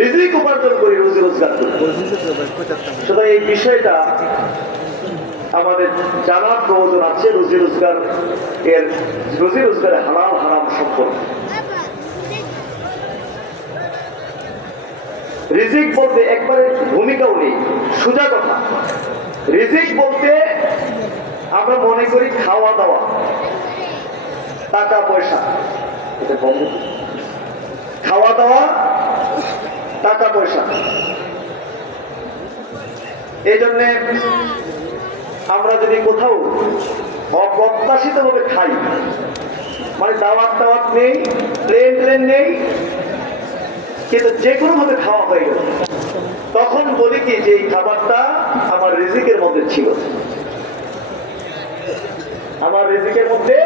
রিজিক উপার্জন করি, রুজি রোজগার করি। সুতরাং এই বিষয়টা আমাদের জানার প্রয়োজন আছে, রুজি রোজগার এর হারাম সম্পর্ক। রিজিক বলতে একবারে ভূমিকাও নেই, সোজা কথা। রিজিক বলতে আমরা মনে করি খাওয়া দাওয়া, টাকা পয়সা। এটা খাওয়া দাওয়া টাকা পয়সা এই জন্যে আমরা যদি কোথাও অপ্রত্যাশিত ভাবে খাই মানে দাওয়াত টাওয়াত নেই প্লেন ট্রেন নেই, কিন্তু যে কোনো ভাবে খাওয়া হয়ে গেল, তখন বলি কি যে এই খাবারটা আমার রিজিকের মধ্যে ছিল। আমার রিজিকের মধ্যে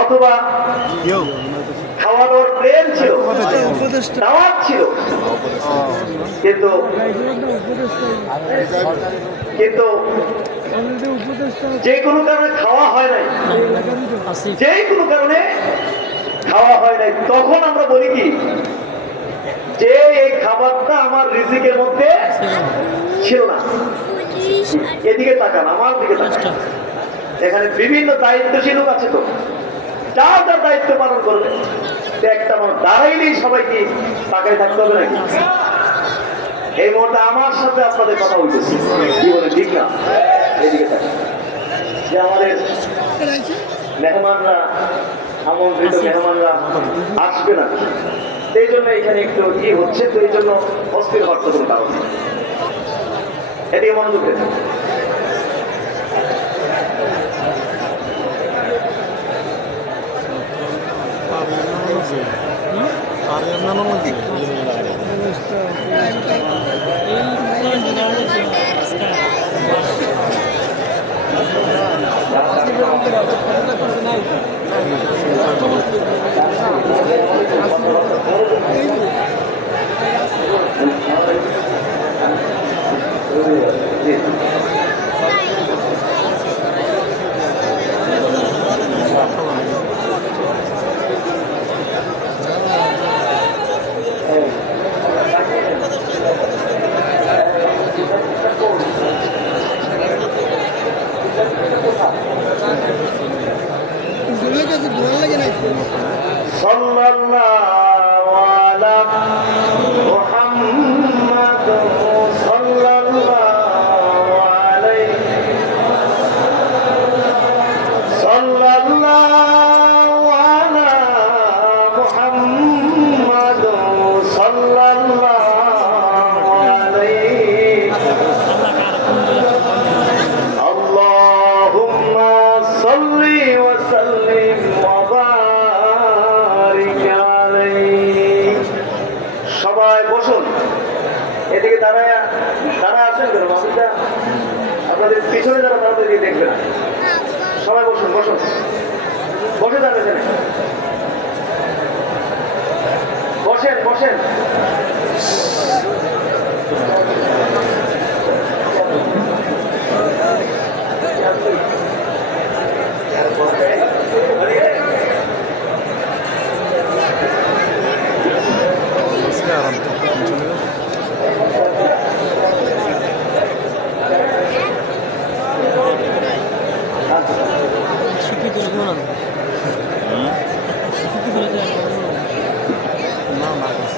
অথবা কেউ খাওয়া দাওয়ার ছিল দাওয়াত ছিল। কিন্তু কিন্তু যে কোনো কারণে খাওয়া হয় নাই। যে কোনো কারণে খাওয়া হয় নাই। তখন আমরা বলি কি যে এই খাবারটা আমার রিজিকের মধ্যে ছিল না। এদিকে তাকান আমার দিকে তাকান। এখানে বিভিন্ন দায়িত্বশীল আছে তো। যা যা দায়িত্ব পালন করবে। একটা মানুষ দাঁড়াইলেই সবাইকে তাকাই থাকতে হবে এই মুহূর্তে আমার সাথে আপনাদের কথা বলতেছি। বলে ঠিক না? যে আমাদের মেহমানরা, আমন্ত্রিত মেহমানরা আসবে না। সেই জন্য এখানে একটু কি হচ্ছে, তো এই জন্য অস্থির হওয়ার কোনো কারণ এদিকে মনোযোগ আছে আর এর নাম কি Thank you. দেন sallallahu বসুন বসুন বসে যান এখানে বসেন বসেন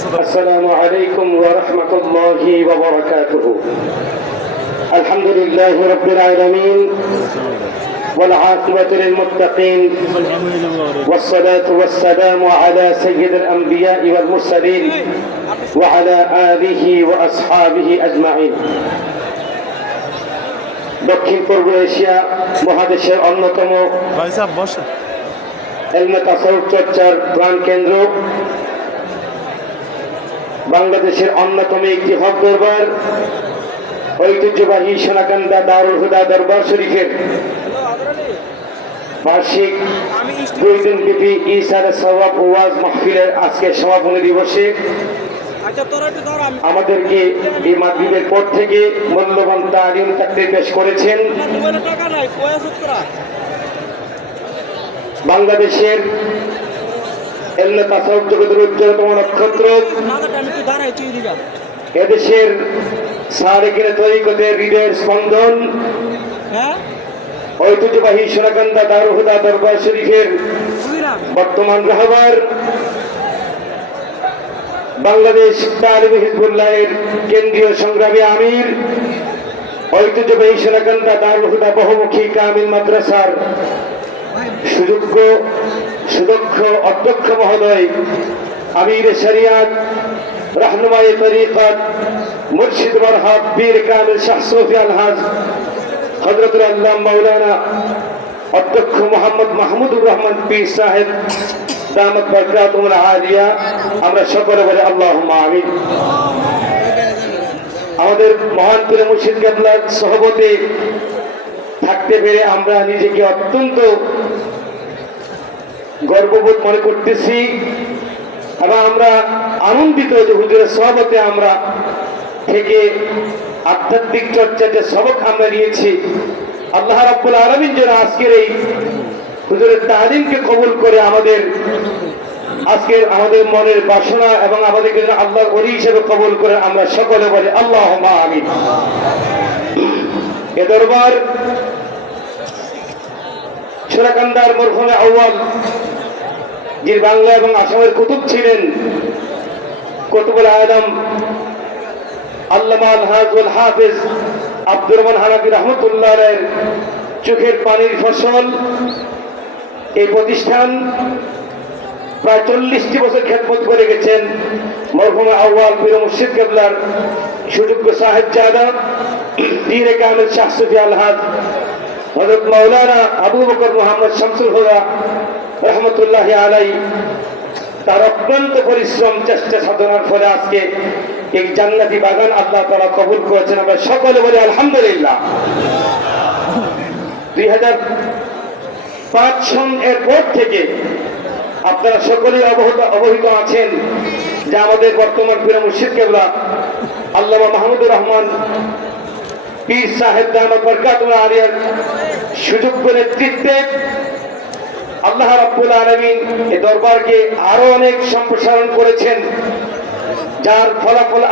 মোহাম্মদ السلام عليكم ورحمة الله وبركاته الحمد لله رب العالمين والعاقبة للمتقين والصلاة والسلام على سيد الأنبياء والمرسلين وعلى آله وأصحابه أجمعين দক্ষিণ পূর্ব এশিয়া মহাদেশের অন্যতম ভাই সাহেব বসে এলমে তাসাউফ চর্চার প্রাণ কেন্দ্র বাংলাদেশের অন্যতম একটি হক দরবার, ঐতিহ্যবাহী সোনাকান্দা দারুল হুদা দরবার শরীফের বার্ষিক দুই দিন ইসার সওয়াব ওয়াজ মাহফিলের আজকে সমাপনী দিবসে আমাদেরকে এই মাগরিবের পর থেকে মূল্যবান তালিম থাকতে পেশ করেছেন। বাংলাদেশের এলমে তাসাউফ জগতের উজ্জ্বলতম নক্ষত্র এদেশের সারেকের তরিকতের হৃদয়ের স্পন্দন। হ্যাঁ? ঐতিহ্যবাহী সোনাকান্দা দারুহুদা দরবার শরীফের বর্তমান রাহবার বাংলাদেশ তালিম হিজবুল্লাহের কেন্দ্রীয় সংগ্রামী আমির ঐতিহ্যবাহী সোনাকান্দা দারুহুদা বহুমুখী কামিল মাদ্রাসার সুযোগ্য সুদক্ষ, অধ্যক্ষ মহোদয়, আমির শরিয়াত রহনুমাই তরিকত, মুর্শিদ মরহাব বীর কামিল শাহ সফি আলহাজ হজরতুল আল্লাহ মৌলানা অধ্যক্ষ মোহাম্মদ মাহমুদুর রহমান পীর সাহেব, দামত বরকাতুল আলিয়া, আমরা সকলে বলে আল্লাহ আমিন। আমাদের মহান পীর মুর্শিদ কেবলার সহবতে থাকতে পেরে আমরা নিজেকে অত্যন্ত গর্ববোধ মনে করতেছি এবং আমরা আনন্দিত যে হুজুরের সহবতে আমরা থেকে আধ্যাত্মিক চর্চাতে সবক আমরা নিয়েছি। আল্লাহ রাব্বুল আলমিন যেন আজকের এই হুজুরের তালিমকে কবুল করে আমাদের আজকের আমাদের মনের বাসনা এবং আমাদেরকে যেন আল্লাহর অলি হিসেবে কবুল করে আমরা সকলে বলি আল্লাহ আমিন। এ দরবার সুরাকান্দার মরহুমে আউ্বাল যিনি বাংলা এবং আসামের কুতুব ছিলেন কুতুবুল আদম, আল্লামা আলহাজুল হাফিজ আব্দুর রহমান হানাফি রহমতুল্লাহ চোখের পানির ফসল। এই প্রতিষ্ঠান প্রায় চল্লিশটি বছর খেদমত করে গেছেন মরহুমা আউ্বাল পীর মুর্শিদ কেবলার সুযোগ্য সাহেব জাদা, পীরে কামিল শাহ সুফি আলহাজ হজরত মৌলানা আবু বকর মোহাম্মদ শামসুল হুদা রহমতুল্লাহ আলাই, তার অত্যন্ত পরিশ্রম, চেষ্টা সাধনার ফলে আজকে এই জান্নাতি বাগান আল্লাহ তারা কবুল করেছেন। আমরা সকলে বলি আলহামদুলিল্লাহ। দুই হাজার পাঁচ সন এর পর থেকে আপনারা সকলেই অবহিত অবহিত আছেন যে আমাদের বর্তমান পীর মুর্শিদ কেবলা, আল্লামা মাহমুদুর রহমান, পীর সাহেব দামদ বরকাতুল আলিয়ার সুযোগ্য নেতৃত্বে আল্লাহ রাব্বুল আলামিন এ দরবারকে আরও অনেক সম্প্রসারণ করেছেন যার ফলাফল